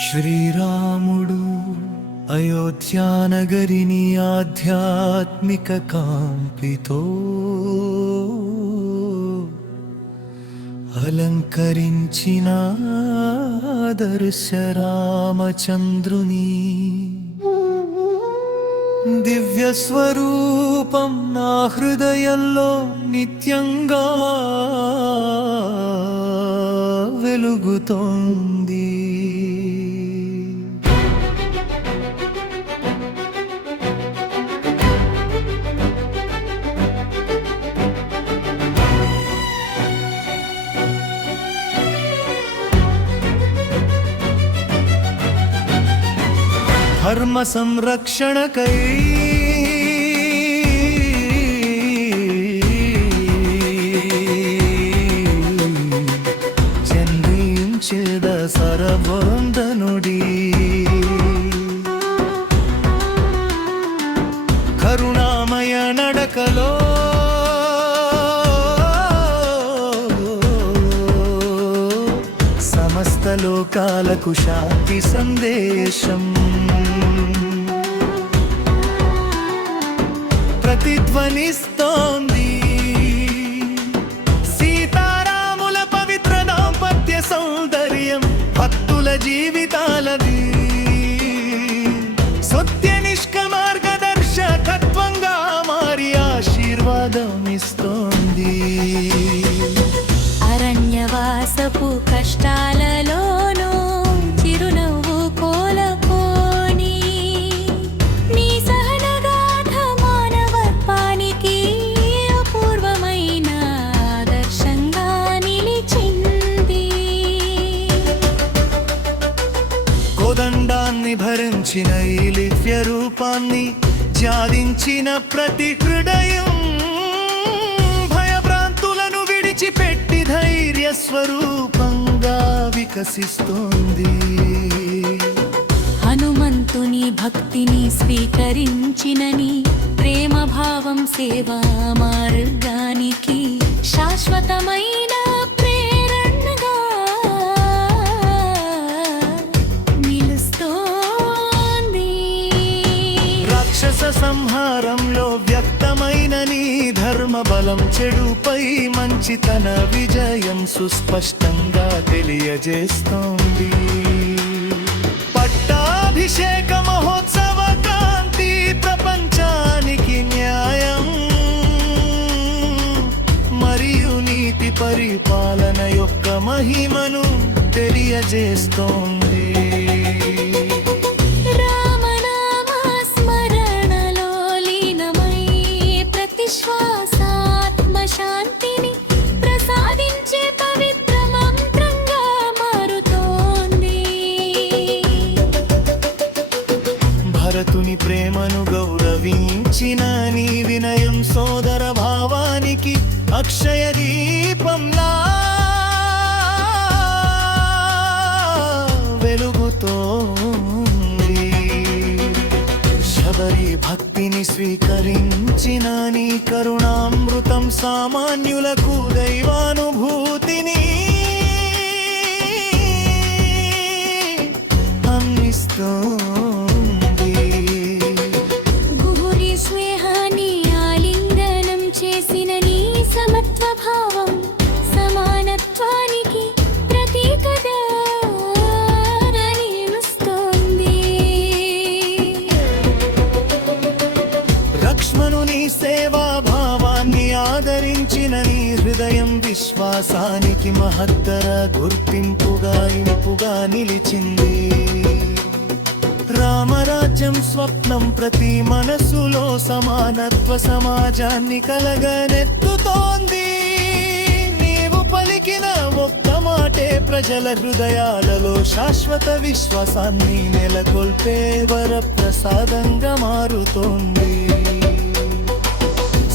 శ్రీరాముడు అయోధ్యానగరిని ఆధ్యాత్మిక కాంతితో అలంకరించిన ఆదర్శ రామచంద్రుని దివ్య స్వరూపం నా హృదయంలో నిత్యంగా వెలుగుతోంది. ధర్మ సంరక్షణకై జన్మించేద సరవందనుడి కరుణామయ నడకలో సమస్త లోకాలకు శాంతి సందేశం ప్రతిధ్వనిస్తోంది. సీతారాముల పవిత్ర దాంపత్య సౌందర్యం భక్తుల జీవితాలది సత్యనిష్క మార్గదర్శకత్వంగా మారి ఆశీర్వాదం ఇస్తోంది. అరణ్యవాసపు కష్టాలలోనూ చిరునవ్వు కోలకోని నీ సహనగాథ మానవత్వానికి అపూర్వమైన ఆదర్శంగా నిలిచింది. కోదండాన్ని భరించిన ఈ దివ్య రూపాన్ని ధ్యానించిన ప్రతి హృదయం పెట్టి ధైర్య స్వరూపంగా వికసిస్తోంది. హనుమంతుని భక్తిని స్వీకరించినని ప్రేమ భావం సేవా మార్గానికి శాశ్వతమైన ప్రేరణగా నిలుస్తోంది. రాక్షస సంహారంలో వ్యక్తమైన నీ ధర్మ బలం చెడుపై మంచితన విజయం సుస్పష్టంగా తెలియజేస్తోంది. పట్టాభిషేక మహోత్సవ కాంతి ప్రపంచానికి న్యాయం మరియు నీతి పరిపాలన యొక్క మహిమను తెలియజేస్తోంది. శాంతిని ప్రసాదించే పవిత్ర మంత్రంగా మారుతోంది. భరతుని ప్రేమను గౌరవించిన నీ వినయం సోదర భావానికి అక్షయ దీపంలా వెలుగుతోంది. శబరి భక్తిని స్వీకరించిన నీ కరుణామృతం సామాన్యులకు దైవానుభూతిని అందిస్తోంది. గుహుని స్నేహాన్ని ఆలింగనం చేసిన నీ సమత్వ భావం సమానత్వానికి ప్రతీకగా నిలుస్తోంది. లక్ష్మణుని సేవా భావాన్ని ఆదరించిన నీ హృదయం విశ్వాసానికి మహత్తర గుర్తింపుగా నిలిచింది. రామరాజ్యం స్వప్నం ప్రతి మనసులో సమానత్వ సమాజాన్ని కలగనెత్తుతోంది. నీవు పలికిన ఒక్క మాటే ప్రజల హృదయాలలో శాశ్వత విశ్వాసాన్ని నెలకొల్పే వరప్రసాదంగా మారుతోంది.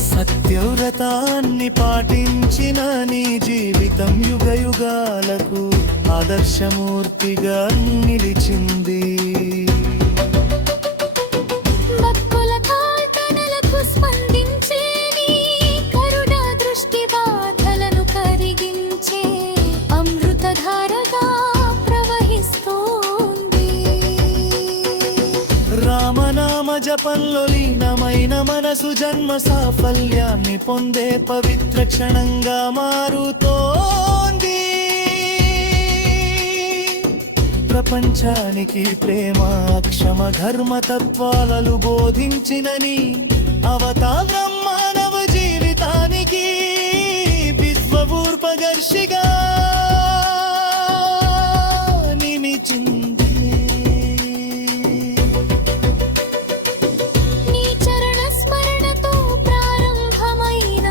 సత్యవ్రతాన్ని పాటించిన నీ జీవితం యుగయుగాలకు ఆదర్శమూర్తిగా నిలిచింది. భక్తుల ప్రార్థనలకు స్పందించే నీ కరుణా దృష్టి బాధలను కరిగించే అమృతధారగా ప్రవహిస్తోంది. జపంలో లీనమైన మనసు జన్మ సాఫల్యాన్ని పొందే పవిత్ర క్షణంగా మారుతోంది. ప్రపంచానికి ప్రేమ క్షమ ధర్మ తత్వాలను బోధించినని అవతారం మానవ జీవితానికి విశ్వపూర్పదర్శిగా నిలిచింది. నీ చరణ స్మరణతో ప్రారంభమైన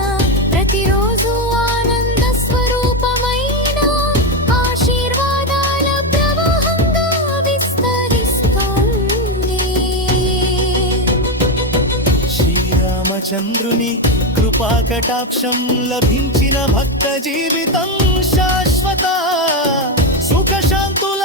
ప్రతిరోజు ఆనంద స్వరూపమైన ఆశీర్వాదాల ప్రవాహంగా విస్తరిస్తోంది. శ్రీరామచంద్రుని కృపా కటాక్షం లభించిన భక్త జీవితం శాశ్వత సుఖ శాంతుల